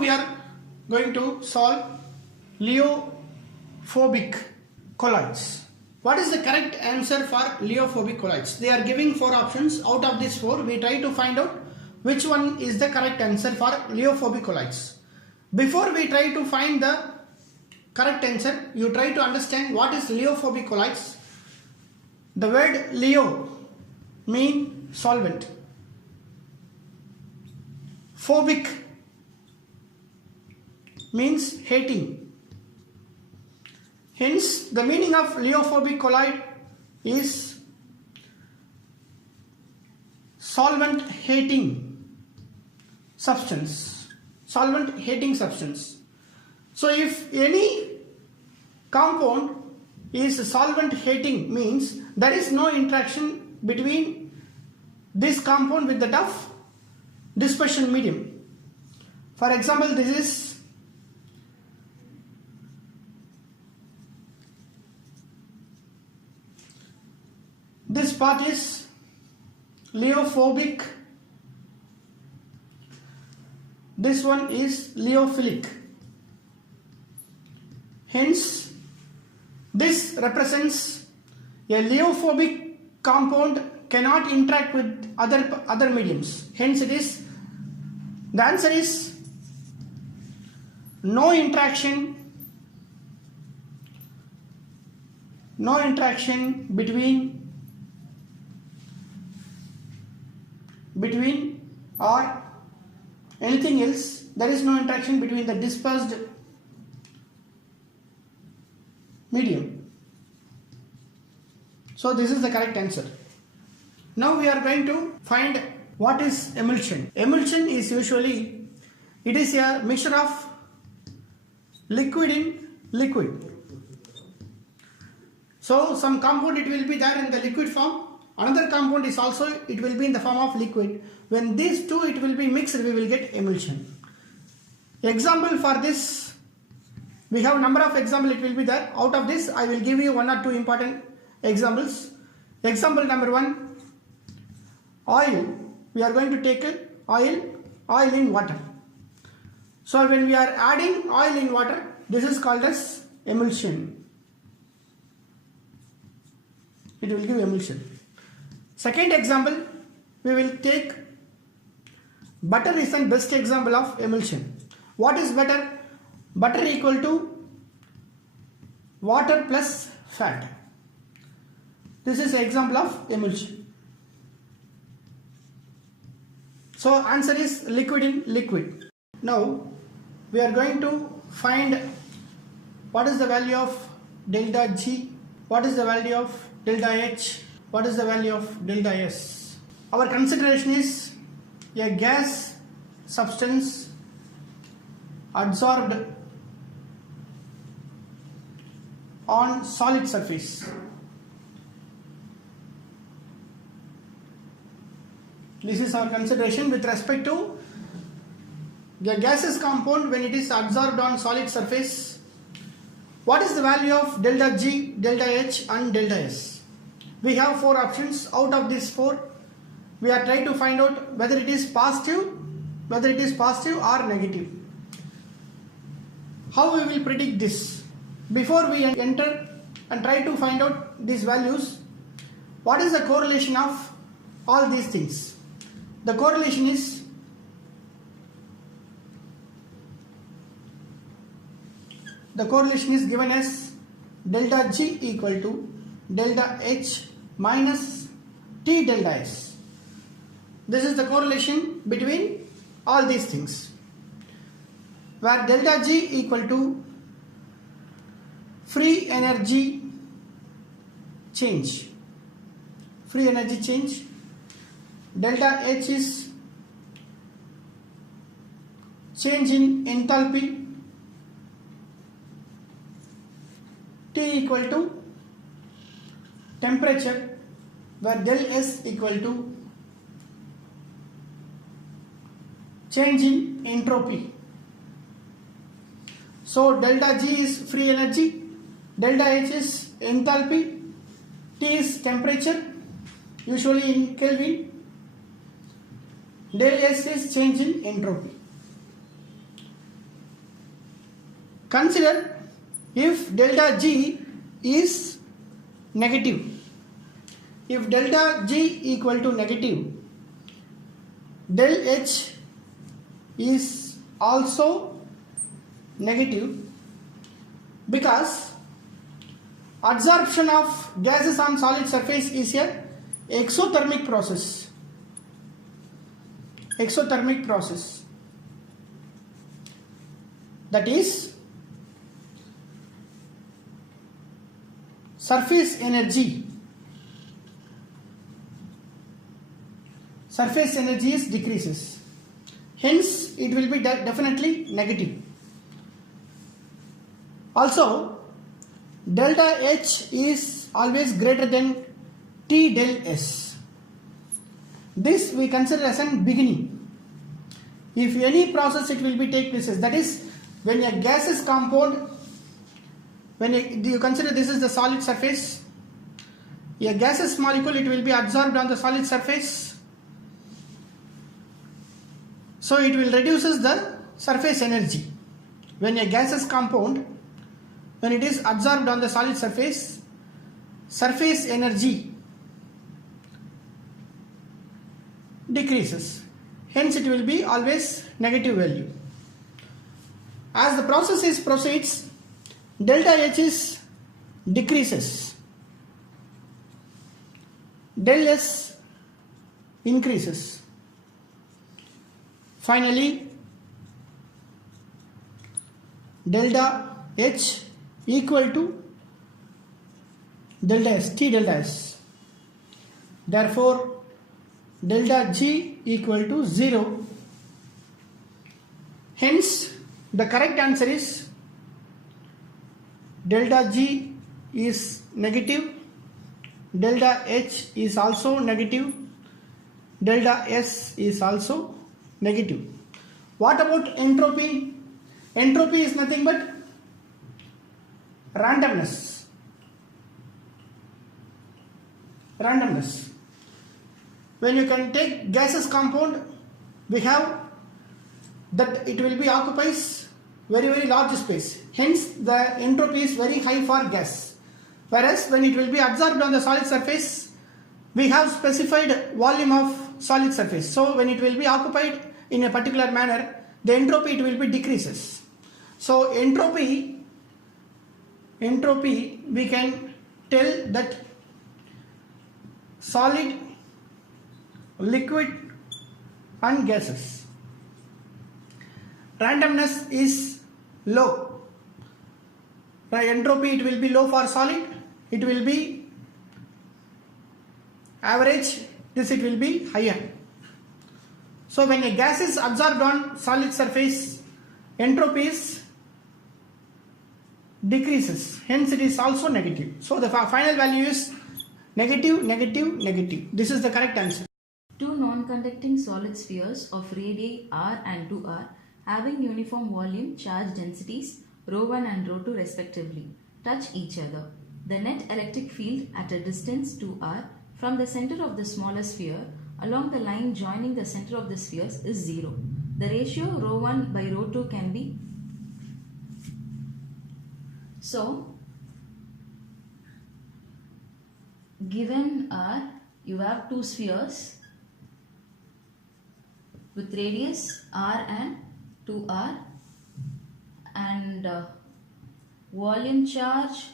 we are going to solve leophobic colloids. What is the correct answer for leophobic colloids? They are giving 4 options. Out of these 4, we try to find out which one is the correct answer for leophobic colloids. Before we try to find the correct answer, you try to understand what is leophobic colloids. The word leo means solvent. Phobic means hating. Hence, the meaning of leophobic colloid is solvent hating substance. Solvent hating substance. So, if any compound is solvent hating, means there is no interaction between this compound with that of dispersion medium. For example, this part is leophobic, this one is leophilic. Hence, this represents a leophobic compound cannot interact with other mediums. Hence, the answer is no interaction between or anything else. There is no interaction between the dispersed medium. So this is the correct answer. Now we are going to find what is emulsion. Emulsion is usually, it is a mixture of liquid in liquid. So some compound it will be there in the liquid form. Another compound is also, it will be in the form of liquid. When these two it will be mixed, we will get emulsion. Example for this, we have number of examples it will be there. Out of this, I will give you 1 or 2 important examples. Example number 1, oil. We are going to take oil in water. So when we are adding oil in water, this is called as emulsion. It will give emulsion. Second example, we will take butter is the best example of emulsion. What is butter? Butter equal to water plus fat. This is an example of emulsion. So answer is liquid in liquid. Now we are going to find what is the value of delta G, what is the value of delta H, what is the value of delta S. Our consideration is a gas substance adsorbed on solid surface. This is our consideration with respect to the gaseous compound when it is adsorbed on solid surface. What is the value of delta G, delta H and delta S? We have 4 options. Out of these 4, we are trying to find out whether it is positive or negative. How we will predict this? Before we enter and try to find out these values, what is the correlation of all these things? The correlation is given as delta G equal to delta H minus T delta S. This is the correlation between all these things, where delta G equal to free energy change, delta H is change in enthalpy, T equal to temperature, where del S equal to change in entropy. So delta G is free energy, delta H is enthalpy, T is temperature, usually in Kelvin, del S is change in entropy. Consider if delta G is negative. If delta G equal to negative, del H is also negative, because adsorption of gases on solid surface is a exothermic process. Exothermic process. That is, surface energy is decreases. Hence, it will be definitely negative. Also, delta H is always greater than T del S. This we consider as an beginning. If any process, it will be take place. That is, when a gaseous compound, when you consider this is the solid surface, a gaseous molecule, it will be absorbed on the solid surface. So it will reduces the surface energy. When a gaseous compound, when it is absorbed on the solid surface, surface energy decreases. Hence it will be always negative value. As the process proceeds, delta H is decreases, del S increases. Finally, delta H equal to delta S, T delta S. Therefore, delta G equal to 0. Hence, the correct answer is delta G is negative, delta H is also negative, delta S is also negative. What about entropy? Entropy is nothing but randomness. Randomness. When you can take gaseous compound, we have that it will be occupies very large space. Hence the entropy is very high for gas. Whereas when it will be absorbed on the solid surface, we have specified volume of solid surface. So when it will be occupied in a particular manner, the entropy it will be decreases. So entropy we can tell that solid, liquid and gases. Randomness is low. The entropy it will be low for solid, it will be average, this it will be higher. So when a gas is absorbed on solid surface, entropy is decreases, hence it is also negative. So the final value is negative, negative, negative. This is the correct answer. Two non-conducting solid spheres of radii r and 2r having uniform volume, charge densities ρ1 and ρ2 respectively touch each other. The net electric field at a distance 2r from the center of the smaller sphere along the line joining the center of the spheres is 0. The ratio ρ1 by ρ2 can be. So, given R, you have two spheres with radius r and 2r and volume, charge,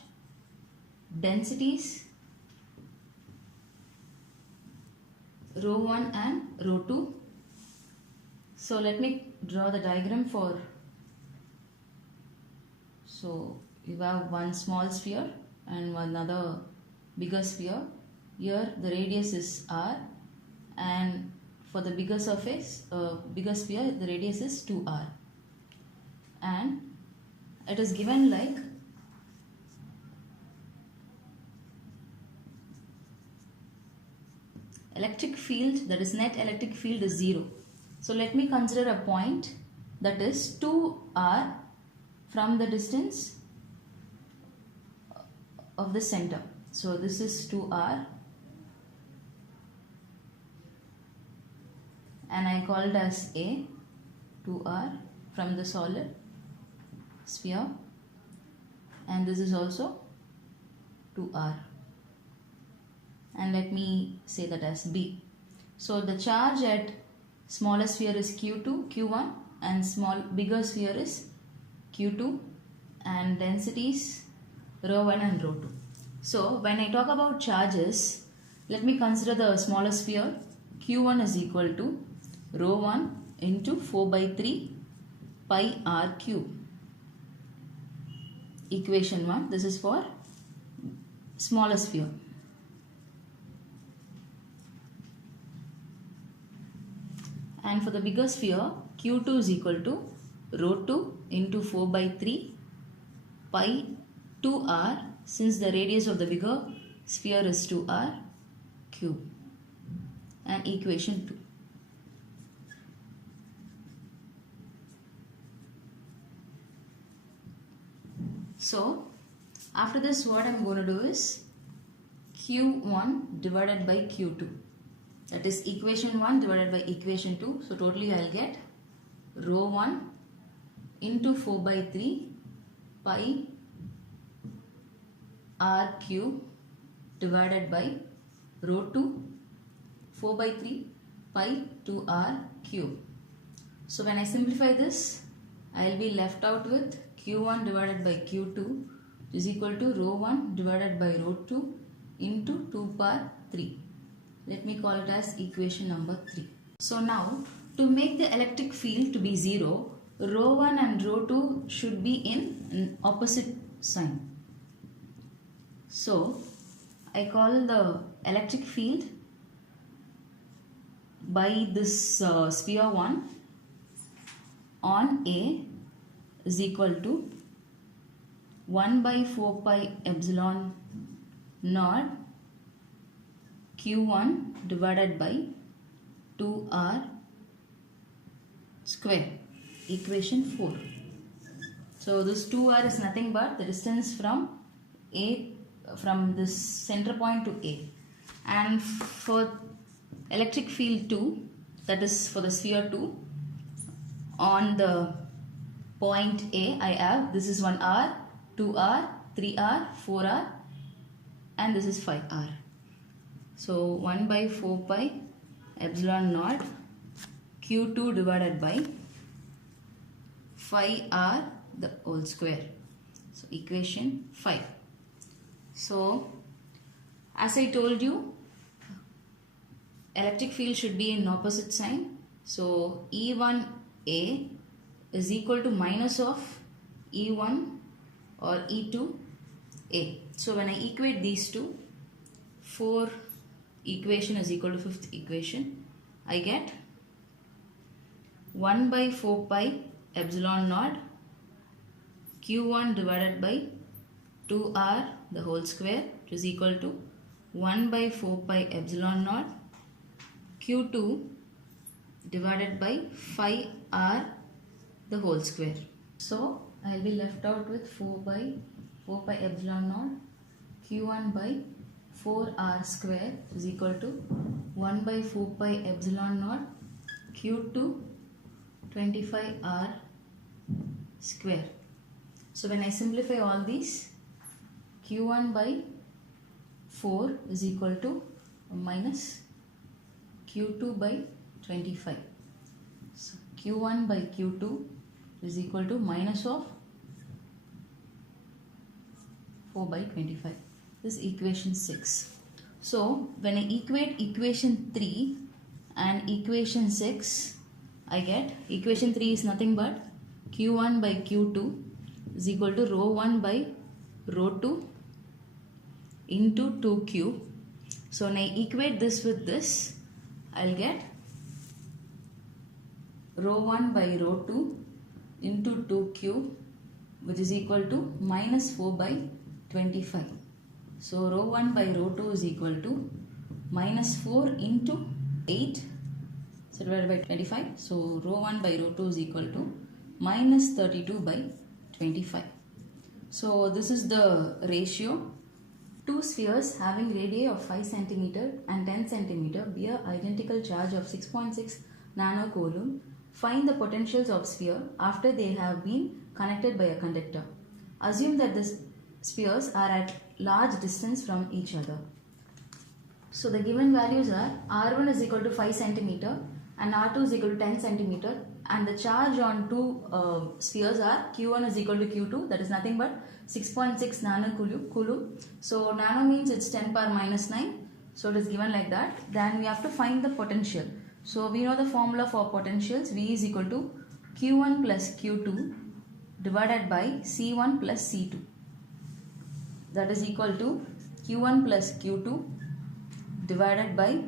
densities ρ1 and ρ2. So let me draw the diagram for. So you have one small sphere and one other bigger sphere. Here the radius is r, and for the bigger surface, bigger sphere, the radius is 2r, and it is given like electric field, that is net electric field is 0. So let me consider a point that is 2r from the distance of the center. So this is 2r and I called as A, 2r from the solid sphere, and this is also 2r. And let me say that as B. So the charge at smaller sphere is Q2, Q1, and bigger sphere is Q2, and densities ρ1 and ρ2. So when I talk about charges, let me consider the smaller sphere. Q1 is equal to ρ1 into 4 by 3 pi r cube. Equation 1. This is for smaller sphere. And for the bigger sphere, Q2 is equal to ρ2 into 4 by 3 pi 2r, since the radius of the bigger sphere is 2r cube. And equation 2. So after this, what I am going to do is Q1 divided by Q2. That is equation 1 divided by equation 2. So totally I will get ρ1 into 4 by 3 pi r cube divided by ρ2 4 by 3 pi 2r cube. So when I simplify this, I will be left out with Q1 divided by Q2 is equal to ρ1 divided by ρ2 into 2 power 3. Let me call it as equation number 3. So now, to make the electric field to be 0, ρ1 and ρ2 should be in an opposite sign. So I call the electric field by this sphere 1 on A is equal to 1 by 4 pi epsilon naught Q1 divided by 2r square. Equation 4. So this 2r is nothing but the distance from this center point to A. And for electric field 2, that is for the sphere 2, on the point A I have, this is 1r, 2r, 3r, 4r, and this is 5r. So 1 by 4 pi epsilon naught Q2 divided by 5r the whole square. So equation 5. So as I told you, electric field should be in opposite sign. So E1A is equal to minus of E1 or E2A. So when I equate these two, 4 equation is equal to 5th equation, I get 1 by 4 pi epsilon naught Q1 divided by 2r the whole square, which is equal to 1 by 4 pi epsilon naught Q2 divided by 5r the whole square. So I will be left out with 4 by 4 pi epsilon naught Q1 by 4r square is equal to 1 by 4 pi epsilon naught Q2 25r square. So when I simplify all these, Q1 by 4 is equal to minus Q2 by 25. So Q1 by Q2 is equal to minus of 4 by 25. This is equation 6. So when I equate equation 3 and equation 6, I get equation 3 is nothing but Q1 by Q2 is equal to ρ1 by ρ2 into 2 cube. So when I equate this with this, I will get ρ1 by ρ2 into 2 cube, which is equal to minus 4 by 25. So ρ1 by ρ2 is equal to minus 4 into 8, so divided by 25. So ρ1 by ρ2 is equal to minus 32 by 25. So this is the ratio. Two spheres having radii of 5 cm and 10 cm bear identical charge of 6.6 nanocoulomb. Find the potentials of sphere after they have been connected by a conductor. Assume that this spheres are at large distance from each other. So the given values are R1 is equal to 5 centimeter and R2 is equal to 10 centimeter, and the charge on two spheres are Q1 is equal to Q2, that is nothing but 6.6 nanocoulomb. So nano means it's 10 power minus 9, so it is given like that. Then we have to find the potential. So we know the formula for potentials. V is equal to Q1 plus Q2 divided by C1 plus C2, that is equal to Q1 plus Q2 divided by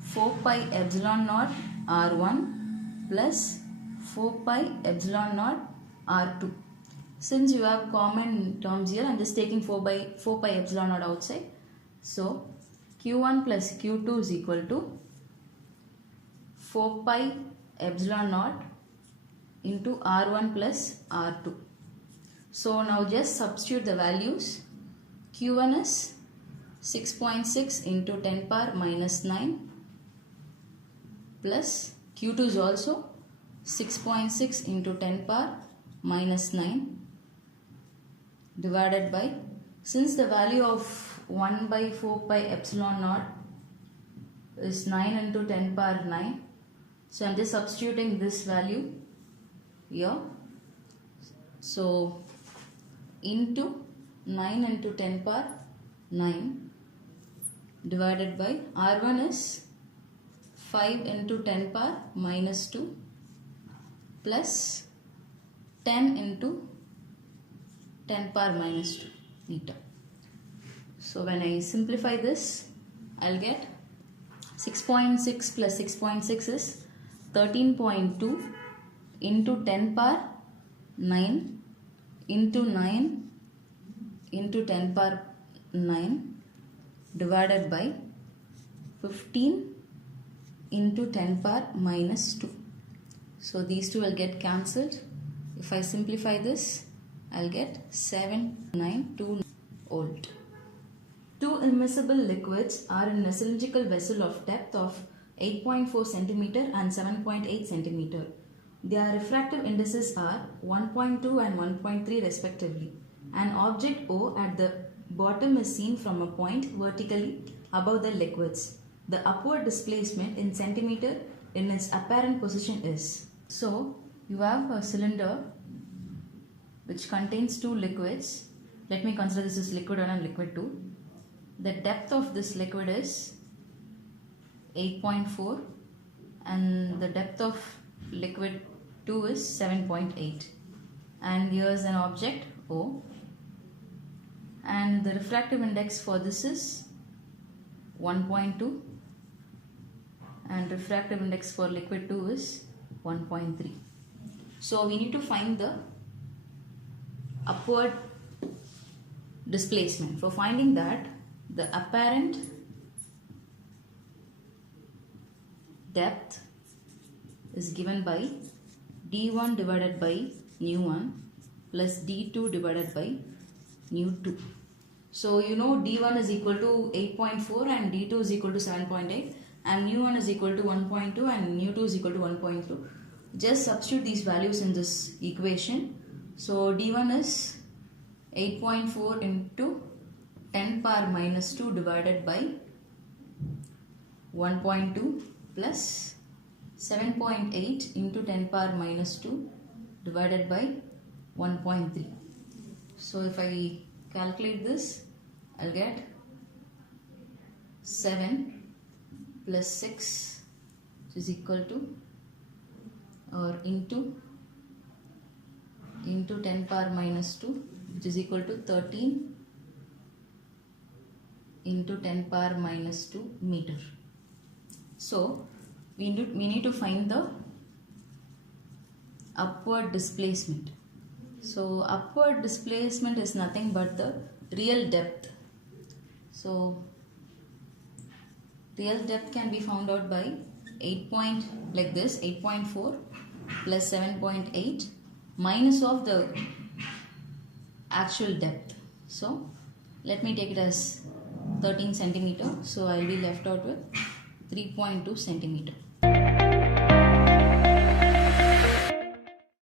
4 pi epsilon naught R1 plus 4 pi epsilon naught R2. Since you have common terms here, I am just taking 4 pi epsilon naught outside. So Q1 plus Q2 is equal to 4 pi epsilon naught into R1 plus R2. So now just substitute the values. Q1 is 6.6 into 10 power minus 9 plus Q2 is also 6.6 into 10 power minus 9 divided by, since the value of 1 by 4 pi epsilon naught is 9 into 10 power 9, so I am just substituting this value here. So into 9 into 10 power 9 divided by R1 is 5 into 10 power minus 2 plus 10 into 10 power minus 2 meter. So when I simplify this, I'll get 6.6 plus 6.6 is 13.2 into 10 power 9 into 9 into 10 power 9 divided by 15 into 10 power minus 2. So these two will get cancelled. If I simplify this, I'll get 792 volt. Two immiscible liquids are in a cylindrical vessel of depth of 8.4 centimeter and 7.8 centimeter. Their refractive indices are 1.2 and 1.3 respectively. An object O at the bottom is seen from a point vertically above the liquids. The upward displacement in centimeter in its apparent position is. So you have a cylinder which contains two liquids. Let me consider this as liquid 1 and liquid 2. The depth of this liquid is 8.4 and the depth of liquid 2 is 7.8, and here is an object O, and the refractive index for this is 1.2 and refractive index for liquid 2 is 1.3. So we need to find the upward displacement. For finding that, the apparent depth is given by d1 divided by nu1 plus d2 divided by nu2. So you know d1 is equal to 8.4 and d2 is equal to 7.8 and nu1 is equal to 1.2 and nu2 is equal to 1.2. Just substitute these values in this equation. So d1 is 8.4 into 10 power minus 2 divided by 1.2 plus 7.8 into 10 power minus 2 divided by 1.3. So if I calculate this, I'll get 7 plus 6 which is equal to or into 10 power minus 2 which is equal to 13 into 10 power minus 2 meter. So we need to find the upward displacement. So upward displacement is nothing but the real depth. So real depth can be found out by 8.4 plus 7.8 minus of the actual depth. So let me take it as 13 centimeter. So I will be left out with 3.2 centimeter.